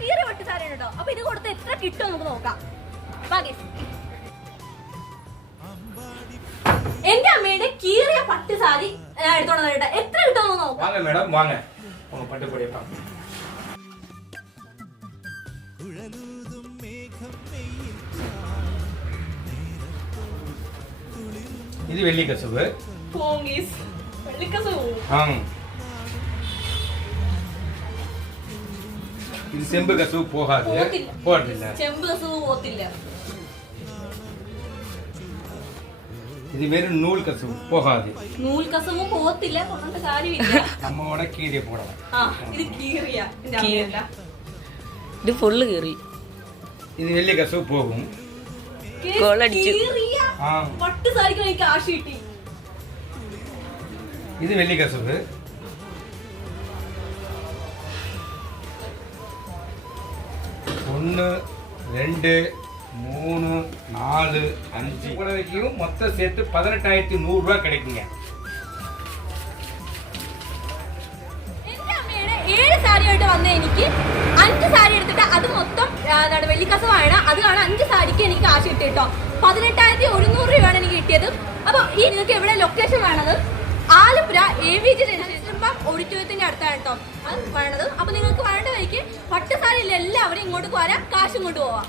കീറിയ പട്ട് സാരി കേട്ടോ. അപ്പൊ ഇത് കൊടുത്ത് എത്ര കിട്ടും നമുക്ക് നോക്കാം. എന്റെ അമ്മയുടെ കീറിയ പട്ട് സാരി ഞാൻ എടുത്തോണ്ട് വരട്ടെ. എത്ര കിട്ടുമെന്ന് നോക്കാം. മേഡം വാങ്ങ പട്ടുപൊടി. இது வெள்ளி கசுவு. போங்கீஸ் வெள்ளி கசுவு. இது செம்பு கசுவு போகாது. போறதில்ல. செம்பு கசுவு போத்தில்ல. இது வெறும் நூல் கசுவு போகாது. நூல் கசுவு போத்தில்ல கொண்ட കാര്യമില്ല. நம்மோட கீரிய போடலாம். இது கீரியா இந்த அம்மையല്ല. இது ஃபுல்லு கீரி. இது வெள்ளி கசுவு போகும். கோலடிச்சு. പട്ട് സാരിക്ക് എനിക്ക് കാശ് കിട്ടി. ഇത് വെള്ളി കസുവ്. ഒന്ന് രണ്ട് മൂന്ന് നാല് അഞ്ച് കൂടെ വയ്ക്കും. മൊത്തം சேர்த்து 18,100 രൂപ கிடைக்குங்க. എന്റെ അമ്മയുടെ 7 സാരിയായിട്ട് വന്ന എനിക്ക് 5 സാരി എടുത്തിട്ട് അത് മൊത്തം വെള്ളിക്കസവാണ്. അത് കാണാൻ 5 സാരിക്ക് എനിക്ക് കാശ് കിട്ടി കേട്ടോ. 18,100 രൂപയാണ് എനിക്ക് കിട്ടിയത്. അപ്പൊ ഈ നിങ്ങൾക്ക് എവിടെ ലൊക്കേഷൻ വേണത്? ആലപ്പുഴ AVG ഓഡിറ്റോറിയത്തിന്റെ അടുത്താണ് കേട്ടോ അത് വേണത്. അപ്പൊ നിങ്ങൾക്ക് വേണ്ട വഴിക്ക് പട്ട് സാരിയിൽ എല്ലാവരും ഇങ്ങോട്ട് വരാം, കാശും കൊണ്ട് പോവാം.